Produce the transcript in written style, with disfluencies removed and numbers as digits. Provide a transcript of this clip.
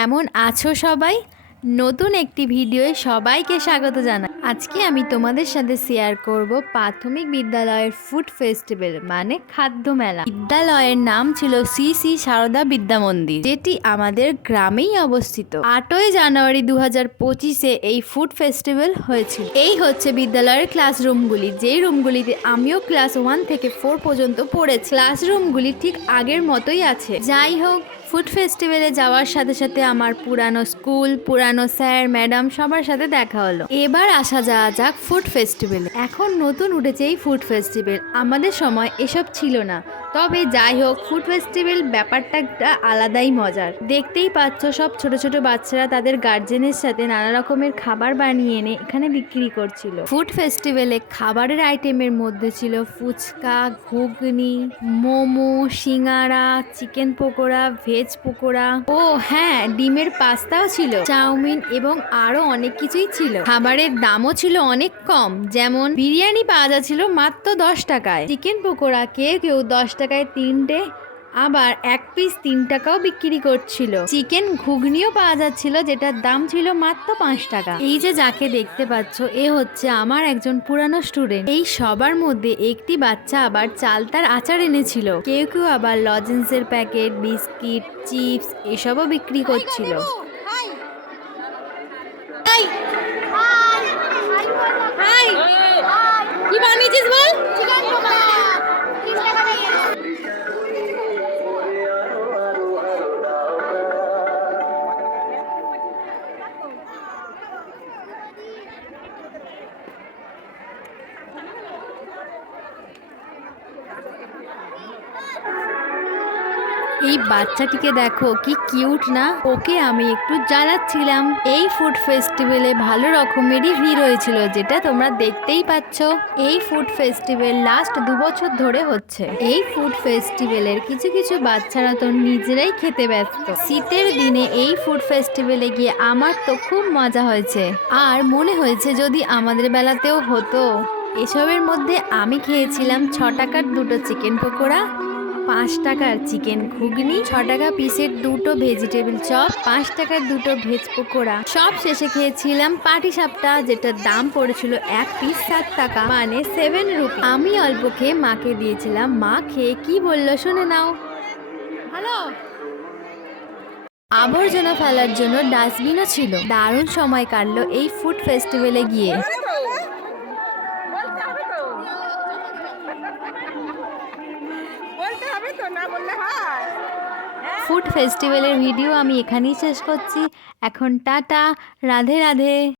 কেমন আছো সবাই? নতুন একটি ভিডিওয়ে সবাইকে স্বাগত জানাই। আজকে আমি তোমাদের সাথে শেয়ার করব প্রাথমিক বিদ্যালয়ের ফুড ফেস্টিভ্যাল মানে খাদ্য মেলা। বিদ্যালয়ের নাম ছিল শ্রী শ্রী সারদা বিদ্যা মন্দির, যেটি আমাদের গ্রামেই অবস্থিত। 8ই জানুয়ারি 2025-এ এই ফুড ফেস্টিভ্যাল হয়েছিল। এই হচ্ছে বিদ্যালয়ের ক্লাসরুমগুলি, যেই রুমগুলিতে আমিও ক্লাস 1 থেকে 4 পর্যন্ত পড়েছি। ক্লাসরুমগুলি ঠিক আগের মতোই আছে। যাই হোক, ফুড ফেস্টিভ্যালে যাওয়ার সাথে সাথে আমার পুরানো স্কুল, পুরানো স্যার ম্যাডাম সবার সাথে দেখা হলো। এবার আসা যাক ফুড ফেস্টিভ্যালে। এখন নতুন উঠেছে এই ফুড ফেস্টিভ্যাল, আমাদের সময় এসব ছিল না। তবে যাই হোক, ফুড ফেস্টিভ্যাল ব্যাপারটা একটা আলাদাই মজার। দেখতেই পাচ্ছ, সব ছোট ছোট বাচ্চারা তাদের গার্জেনের সাথে নানা রকমের খাবার বানিয়ে এনে এখানে বিক্রি করছিল। ফুড ফেস্টিভ্যালে খাবারের আইটেমের মধ্যে ছিল ফুচকা, ঘুগনি, মোমো, সিঙ্গারা, চিকেন পকোড়া, ভেজ পকোড়া, ও হ্যাঁ, ডিমের পাস্তাও ছিল, চাউমিন এবং আরো অনেক কিছুই ছিল। খাবারের দামও ছিল অনেক কম, যেমন বিরিয়ানি পাওয়া যাচ্ছিল মাত্র 10 টাকায়, চিকেন পকোড়া কেউ 10 টাকায় 3টে, আবার এক পিস 3 টাকাও বিক্রি করছিল। চিকেন ঘুগনিও পাওয়া যাচ্ছিল, যেটার দাম ছিল মাত্র 5 টাকা। এই যে যাকে দেখতে পাচ্ছ, এ হচ্ছে আমার একজন পুরানো স্টুডেন্ট। এই সবার মধ্যে একটি বাচ্চা আবার চালতার আচার এনেছিল, কেউ আবার লজেন্সের প্যাকেট, বিস্কিট, চিপস এসবও বিক্রি করছিল। কি বানিয়েছিস বল? এই বাচ্চাটিকে দেখো কি কিউট না, ওকে আমি একটু জ্বালাচ্ছিলাম। এই ফুড ফেস্টিভ্যালে ভালো রকমেরই ভিড় হয়েছিল, যেটা তোমরা দেখতেই পাচ্ছ। এই ফুড ফেস্টিভ্যাল লাস্ট 2 বছর ধরে হচ্ছে। এই ফুড ফেস্টিভ্যালের কিছু কিছু বাচ্চারা তো নিজেরাই খেতে ব্যস্ত। শীতের দিনে এই ফুড ফেস্টিভ্যালে গিয়ে আমার তো খুব মজা হয়েছে, আর মনে হয়েছে যদি আমাদের বেলাতেও হতো। এসবের মধ্যে আমি খেয়েছিলাম 6 টাকার 2টো চিকেন পকোড়া, 5 টাকার চিকেন ঘুগনি, 6 টাকা পিসের 2টো ভেজিটেবল চপ, 5 টাকার 2টো ভেজ পকোড়া। সব শেষে খেয়েছিলাম পাটিসাপটা, যেটার দাম পড়েছিল এক পিস 7 টাকা, মানে 7 রুপি। আমি অল্প খেয়ে মাকে দিয়েছিলাম, মা খেয়ে কি বললো শুনে নাও। হ্যালো। আবর্জনা ফেলার জন্য ডাস্টবিনও ছিল। দারুণ সময় কাটলো এই ফুড ফেস্টিভ্যালে গিয়ে। ফুড ফেস্টিভ্যালের ভিডিও আমি এখানেই শেষ করছি। এখন টাটা, রাধে রাধে।